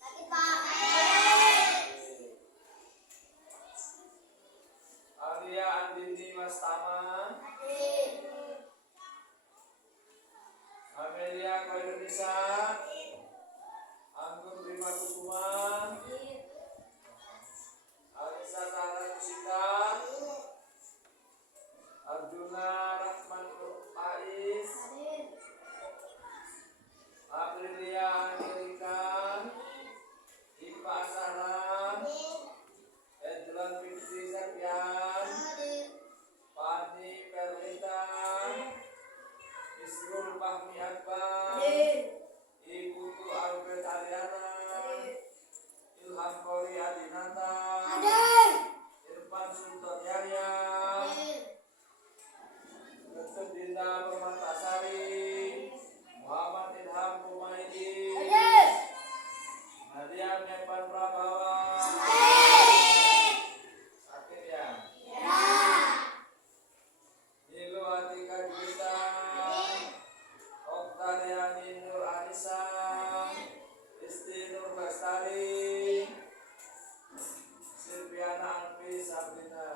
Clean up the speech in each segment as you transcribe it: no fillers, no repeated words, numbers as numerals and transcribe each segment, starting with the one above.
Sakit, Pak. Alia Andini Mastama. Amelia Khairunisa. Anggun Prima Kusuma. Alisa Tara Kusita. Arjuna Rahman Ais. Aprilia Angelika. Ipa Sarah. Edlan Fitri Septian. Pani Perlita. Isrul Fahmi Akbar. Ibu Tu Albert Ariana. Ilham Kori Adinata. Irfan Sultan Yahya. Dr. Dinda Permatasari. Muhammad Ilham Kumaidi. Nadia Mepan Prabawa. Sakit ya? Nilu Atika Juwita. Oktariani Nur Anissa. Isti Nur Bestari. Silviana Alfi Sabrina.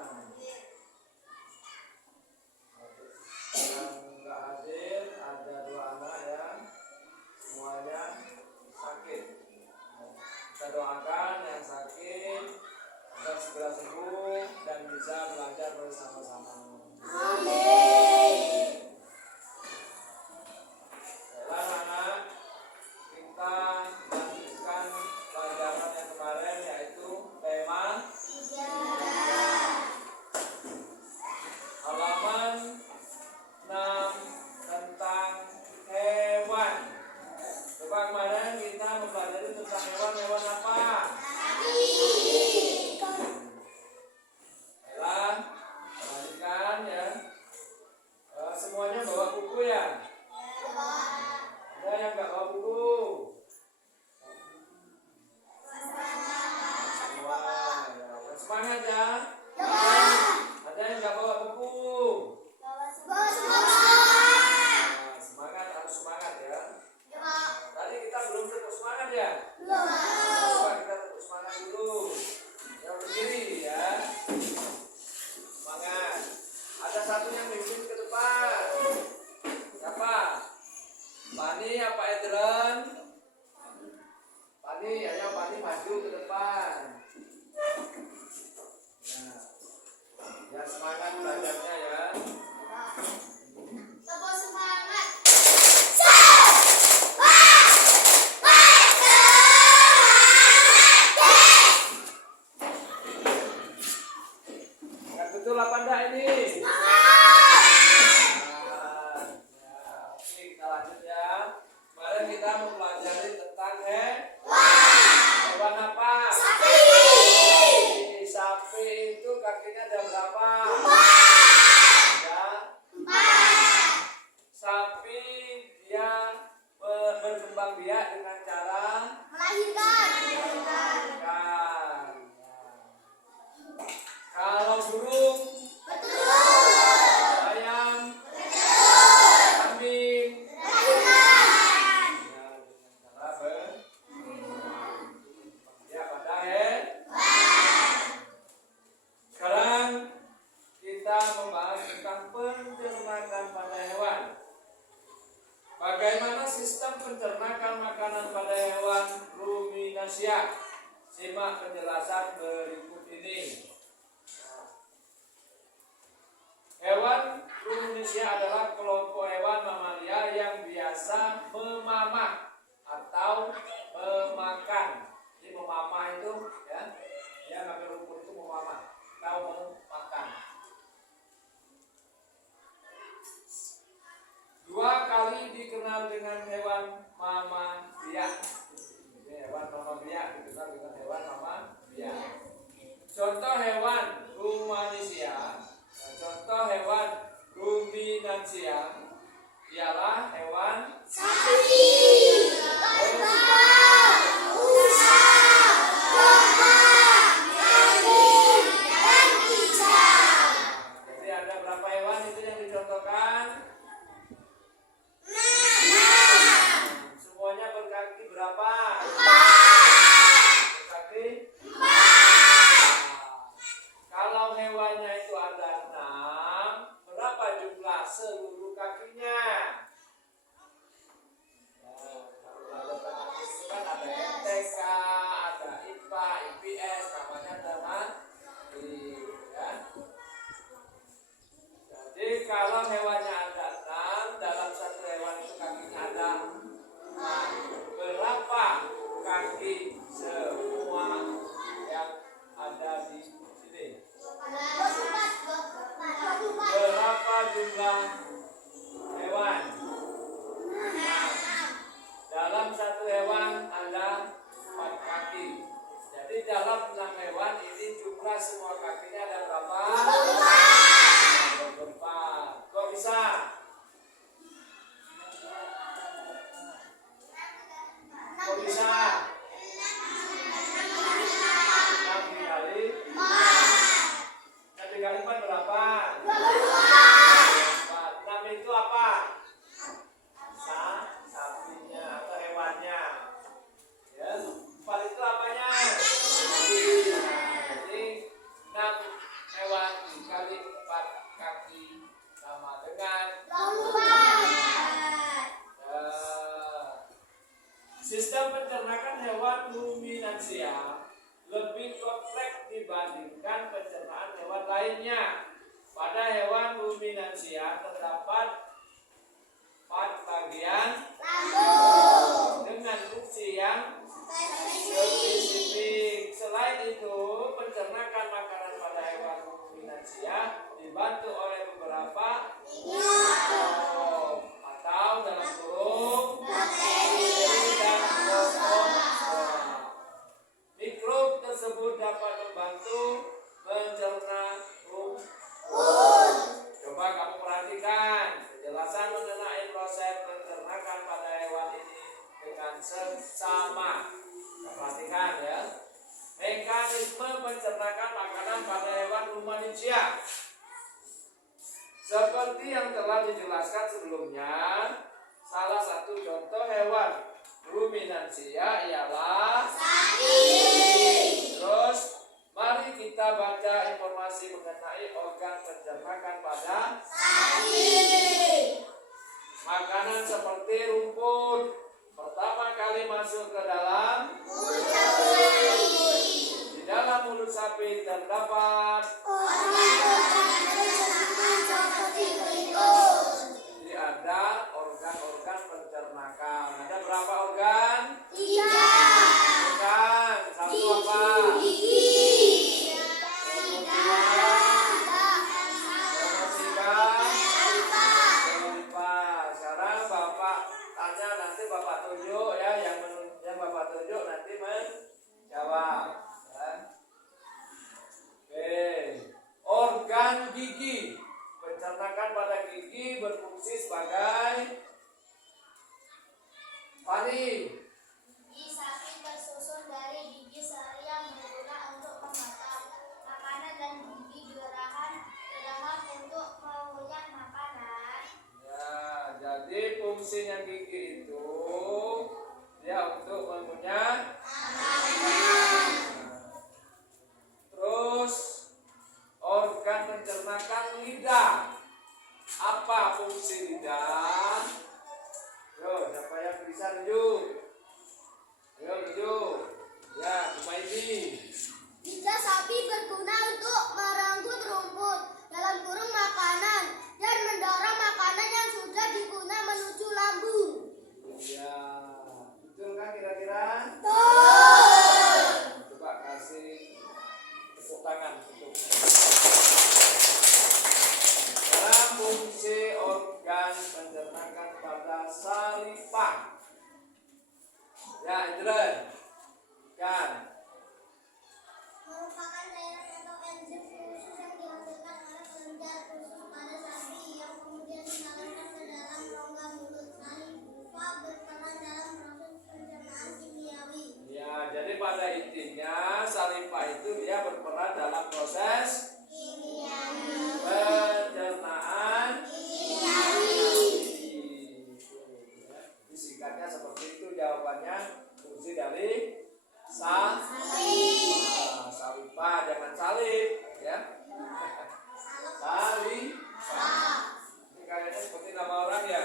Yang nggak hadir ada 2 anak ya, semuanya sakit. Kita doakan yang sakit agar segera sembuh dan bisa belajar bersama-sama. Amin. Baiklah anak, kita lanjutkan pelajaran yang kemarin yaitu tema 3. Halaman 6 tentang hewan. Coba kemarin kita mempelajari tentang hewan apa? Baiklah, lanjutkan ya. Semuanya bawa buku ya? Ada yang nggak bawa buku? Semua ya. Semangat ya. Ada yang nggak bawa buku? Semangat, harus semangat ya. Tadi kita belum tepuk semangat ya? Coba kita tepuk semangat dulu. Yang berdiri ya. Semangat. Ada satu yang mimpin ke depan. Siapa? Pani apa Edran? Pani, ayo Pani maju ke depan. Nah, ya semangat belajarnya ya. Betul apa enggak ini? Oke, kita lanjut ya. Kemarin kita mempelajari tentang hewan apa? Sapi. Sapi itu kakinya ada berapa? 4. Sapi dia berkembang biak dengan cara melahirkan. Kalau burung, ayam, kambing, ya pada Sekarang kita membahas tentang pencernakan pada hewan. Bagaimana sistem pencernakan makanan pada hewan ruminansia? Simak penjelasan berikut ini. Hewan ruminansia adalah kelompok hewan mamalia yang biasa memamah atau memakan. Jadi memamah itu ya, dia ngambil rumput itu memamah atau memakan. 2 kali dikenal dengan hewan mamalia. Hewan mamalia dikenal dengan hewan mamalia. Contoh hewan ruminansia. Contoh hewan ruminansia ialah hewan sapi. MTK, ada IPA, IPS, namanya temati, ya. Jadi kalau hewannya ada 6, dalam satu hewan itu kakinya ada 4. Berapa kaki semua yang ada di sini? Berapa jumlah hewan? Dalam satu hewan ada 4 kaki. Jadi dalam 6 hewan ini jumlah semua kakinya ada berapa? 24. Kok bisa? Kok bisa? 6 dikali 4. 6 dikali 4 berapa? 24. 6 itu apa? Sapinya atau hewannya. Ya, 4 itu apanya? Jadi 6 hewan dikali 4 kaki sama dengan 24. Sistem pencernakan hewan ruminansia lebih kompleks dibandingkan pencernaan hewan lainnya. Pada hewan ruminansia terdapat 4 bagian dengan fungsi yang spesifik. Selain itu, pencernakan makanan pada hewan ruminansia dibantu oleh beberapa mikrob atau dalam kurung bakteri dan zoonot. Mikrob tersebut dapat membantu mencerna rumput. Coba kamu perhatikan penjelasan mengenai proses pencernakan pada hewan ini dengan seksama. Perhatikan ya. Mekanisme pencernakan makanan pada hewan ruminansia. Seperti yang telah dijelaskan sebelumnya, salah satu contoh hewan ruminansia ialah sapi. Terus, mari kita baca informasi mengenai organ pencernakan pada sapi. Makanan seperti rumput pertama kali masuk ke dalam mulut sapi. Di dalam mulut sapi terdapat organ-organ pencernaan seperti berikut. Jadi ada organ-organ pencernakan. Ada berapa organ? 3. Bukan. Satu apa? Gigi. Sekarang Bapak tanya, nanti Bapak tunjuk ya, yang Bapak tunjuk nanti menjawab ya. Oke. Organ gigi. Pencernakan pada gigi berfungsi sebagai Fani. Gigi sapi tersusun dari gigi seri yang berguna untuk memotong makanan dan gigi geraham untuk mengunyah makanan. Ya, jadi fungsinya gigi itu dia untuk mengunyah makanan. Terus organ pencernakan lidah. Apa fungsi lidah? Yo, siapa yang bisa tunjuk? Yo, tunjuk. Ya, Cuma ini. Lidah sapi berguna untuk merenggut rumput dalam kurung makanan dan mendorong makanan yang sudah dikunyah menuju lambung. Ya, betul kan kira-kira? Betul. Coba kasih tepuk tangan untuk. Dalam fungsi organ pencernakan pada saliva. Ya, Indra. Kan. Merupakan cairan atau enzim khusus yang dihasilkan oleh kelenjar khusus pada sapi yang kemudian disalurkan ke dalam rongga mulut. Saliva berperan dalam proses pencernaan kimiawi. Ya, jadi pada intinya saliva itu dia berperan dalam proses pencernaan kimiawi. Disingkatnya seperti itu jawabannya. Fungsi dari saliva, jangan salib ya. Saliva. Ini kayaknya seperti nama orang ya.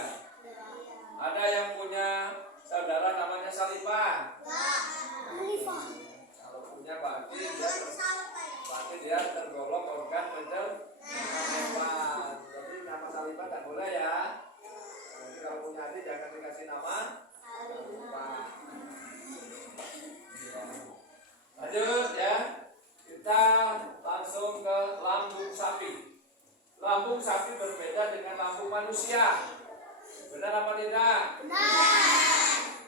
Ada yang punya saudara namanya Saliva. Kalau punya berarti dia tergolong organ pencernaan hewan. Jadi nama Salifah tak boleh ya. Jadi kalau punya adik jangan dikasih nama Salifah. Lanjut ya. Kita langsung ke lambung sapi. Lambung sapi berbeda dengan lambung manusia. Benar apa tidak?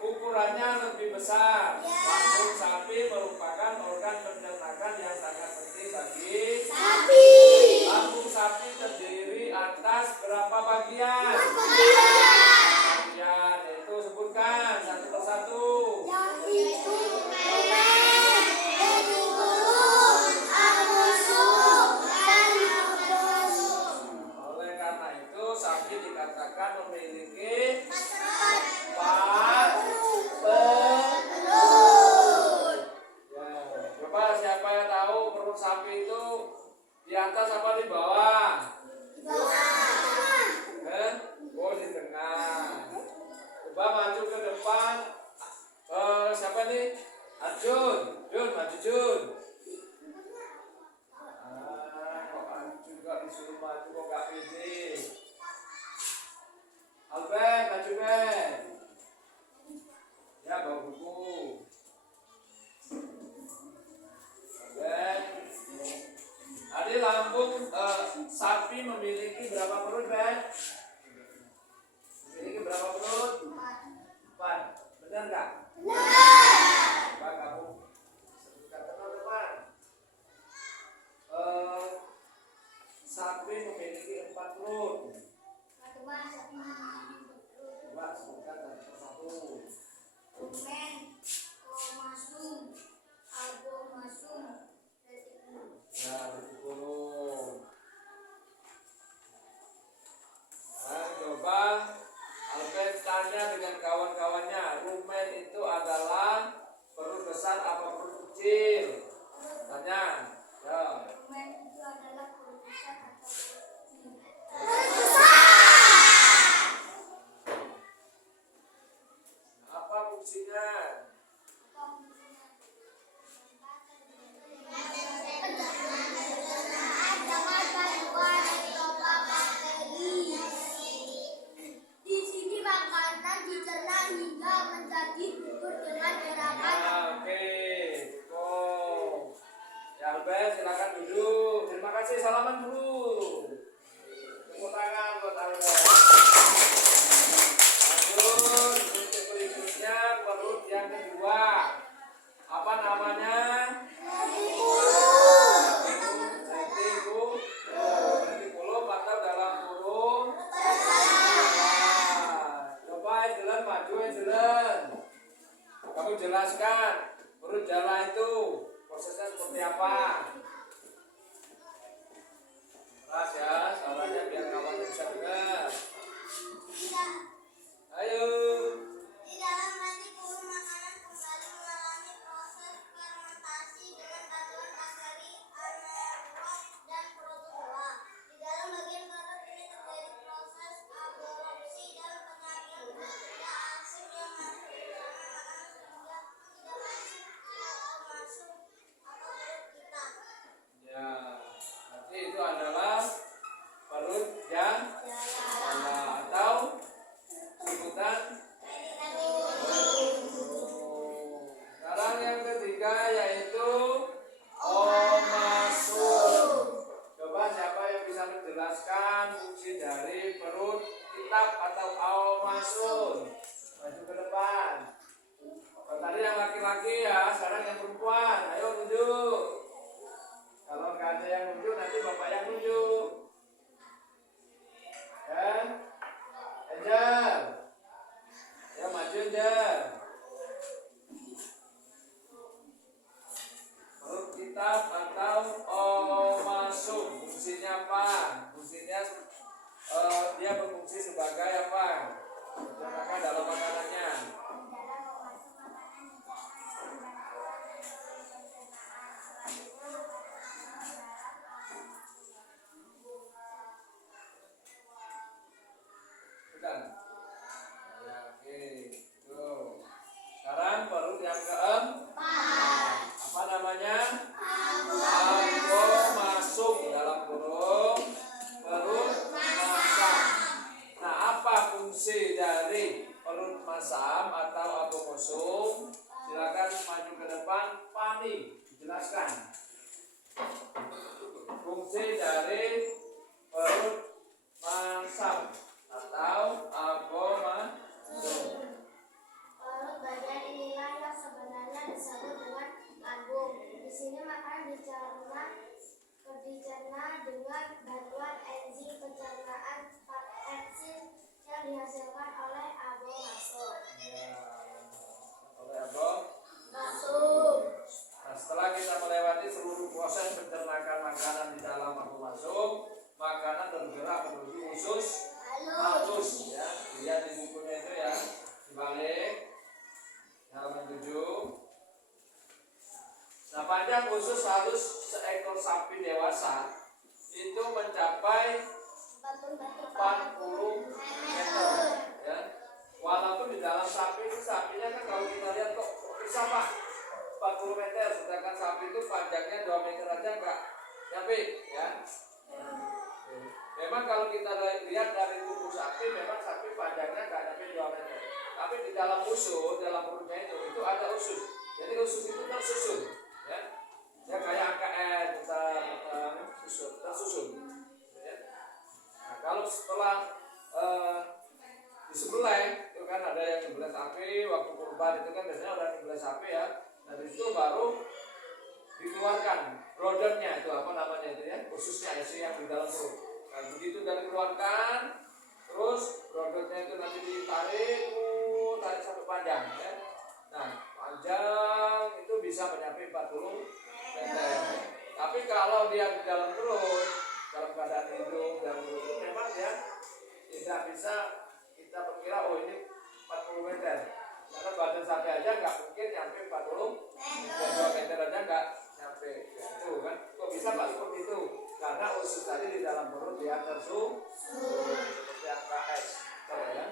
Ukurannya lebih besar. Lambung sapi merupakan organ pencernaan yang sangat penting bagi sapi. Lambung sapi terdiri atas berapa bagian? Bagian itu sebutkan satu persatu. Oleh karena itu sapi dikatakan memiliki 4 perut. Ya, coba siapa yang tahu perut sapi itu di atas apa di bawah? Oh, di tengah. Coba maju ke depan. Siapa nih? Arjun. Jun, maju Jun. Kok Arjun gak disuruh maju kok gak pede? Albert, maju Ben. Ya, bawa buku. Ben. Tadi lambung sapi memiliki berapa perut, Ben? Memiliki berapa perut? 4. Benar nggak? Coba kamu sebutkan teman-teman. Sapi memiliki 4 perut. Coba sebutkan satu persatu. Ya, betul. Nah, coba Albert tanya dengan kawan-kawannya, rumen itu adalah perut besar apa perut kecil? Tanya. Ya. Apa fungsinya? Di sini makanan dicerna hingga menjadi bubur dengan gerakan. Oke. Oh. Ya Albert, silakan duduk. Terima kasih, salaman dulu. Tepuk tangan buat Albert. Lanjut, untuk berikutnya perut yang kedua. Apa namanya? Retikulum atau dalam kurung. Coba Ejelen maju Ejelen. Kamu jelaskan perut jala itu prosesnya seperti apa? Keras ya, suaranya biar kawannya bisa dengar. Ayo. Di dalam retikulum makanan kembali mengalami proses fermentasi dengan kandungan bakteri anaerob dan protozoa. Di dalam bagian perut ini terjadi proses absorpsi dan penyaringan benda asing yang masuk ke dalam makanan sehingga tidak masuk atau perut kita. Ya, nanti itu adalah perut yang jala atau sebutan. Sekarang yang ketiga yaitu omasum. Coba siapa yang bisa menjelaskan fungsi dari perut kitab atau omasum? Maju ke depan. Kalau tadi yang laki-laki ya, sekarang yang perempuan. Ayo tunjuk. Kalau nggak ada yang nunjuk, nanti bapak yang nunjuk. Kan? Angel. Ya maju Angel. Perut kitab atau omasum. Fungsinya apa? Fungsinya dia berfungsi sebagai apa? Pencernaan dalam makanannya. Bukan? Ya, oke. Tuh. Sekarang perut yang sini makanan dicerna dengan bantuan enzim pencernaan pepsin yang dihasilkan oleh abomasum. Oleh apa? Masum. Nah, setelah kita melewati seluruh proses pencernaan makanan di dalam abomasum, makanan bergerak menuju usus halus ya. Lihat di bukunya itu ya, dibalik halaman 7. Nah, panjang usus halus seekor sapi dewasa itu mencapai 40 meter ya. Walaupun di dalam sapi itu, sapinya kan kalau kita lihat kok bisa Pak 40 meter, sedangkan sapi itu panjangnya 2 meter aja enggak nyampe ya. Memang kalau kita lihat dari tubuh sapi, memang sapi panjangnya enggak nyampe 2 meter. Tapi di dalam usus, dalam perutnya itu ada usus. Jadi usus itu tersusun ya. Ya kayak angka N tersusun ya. Nah, kalau setelah disembelih itu kan ada yang nyembelih sapi waktu kurban, itu kan biasanya orang nyembelih sapi ya. Nah, dari situ baru dikeluarkan rodentnya, itu apa namanya itu ya, ususnya isi yang di dalam perut. Nah, begitu dari dikeluarkan, terus rodentnya itu nanti ditarik, tarik sampai panjang ya. Nah, panjang itu bisa mencapai 40 meter. Tapi kalau dia di dalam perut, dalam keadaan hidup dan itu memang ya tidak bisa kita perkira oh ini 40 meter. Karena badan sapi aja nggak mungkin nyampe 40 meter, 2 meter aja nggak nyampe. Ya, itu kan, kok bisa Pak seperti itu? Karena usus tadi di dalam perut dia tersusun seperti angka S, ya.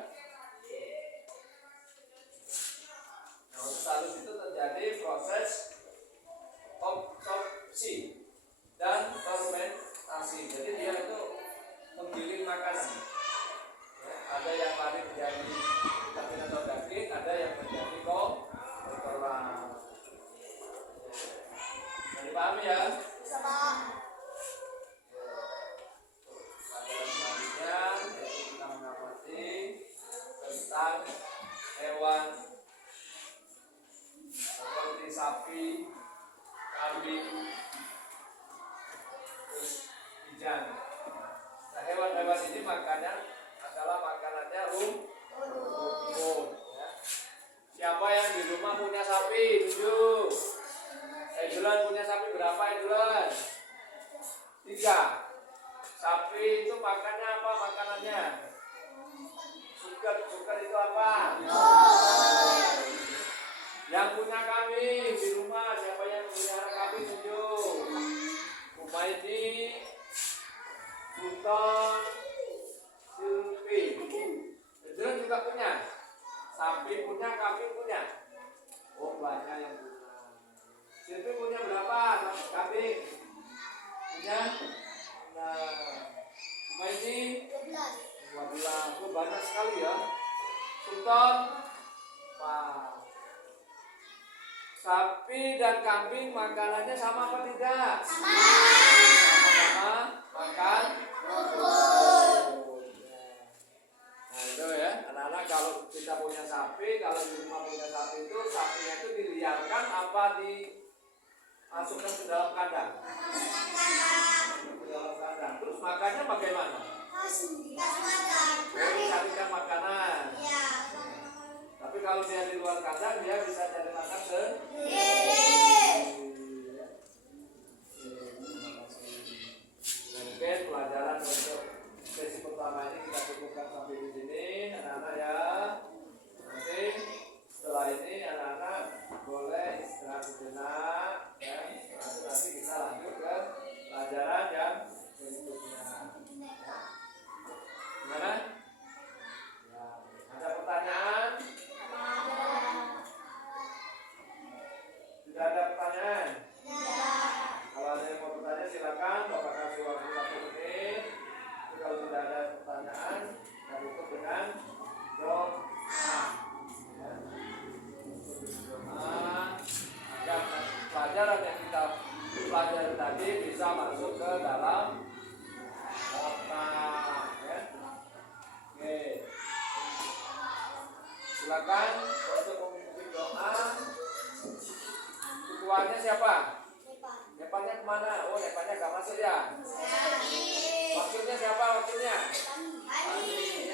Nah, usus halus itu terjadi proses absorpsi dan fermentasi. Jadi dia itu menggiling makanan. Ya, ada yang lari menjadi vitamin atau daging, ada yang menjadi kotoran. Nah, dipahami ya? Bisa Pak. Pelajaran selanjutnya yaitu kita mengamati tentang hewan seperti sapi, kambing, terus ijan. Nah, hewan-hewan ini makannya adalah makanannya rumput. Ya. Siapa yang di rumah punya sapi? Tunjuk. Julan punya sapi berapa Julan? 3. Sapi itu makannya apa makanannya? Suket itu apa? Yang punya kambing di rumah, siapa yang punya kambing tunjuk? Umaidi, Sultan, Silvi. Julan juga punya. Sapi punya, kambing punya. Oh, banyak yang punya. Silvi punya berapa kambing? Punya? Nah, Umaidi 12. Oh, banyak sekali ya. Sultan, Pak. Sapi dan kambing makanannya sama apa tidak? Sama-sama makan rumput. Nah itu ya, anak-anak kalau kita punya sapi, kalau di rumah punya sapi itu sapinya itu diliarkan apa dimasukkan ke dalam kandang? Ke dalam kandang. Terus makannya bagaimana? Carikan makanan. Tapi kalau dia di luar kandang, dia bisa cari makan sendiri. Mungkin pelajaran untuk sesi pertama ini kita cukupkan sampai di sini, anak-anak ya. Nanti setelah ini anak-anak boleh istirahat sejenak, ya. Nanti kita lanjut ke pelajaran yang berikutnya. Gimana? Ya. Ada pertanyaan? Tidak ada pertanyaan? Kalau ada yang mau bertanya silakan, Bapak kasih waktu 1 menit. Tapi kalau tidak ada pertanyaan, kita tutup dengan doa. Ya. Doa agar pelajaran yang kita pelajari tadi bisa masuk ke dalam otak. Ya. Oke. Silakan untuk memimpin doa. Ketuanya siapa? hewannya kemana? Oh, hewannya gak masuk ya. Wakilnya siapa wakilnya? Ani.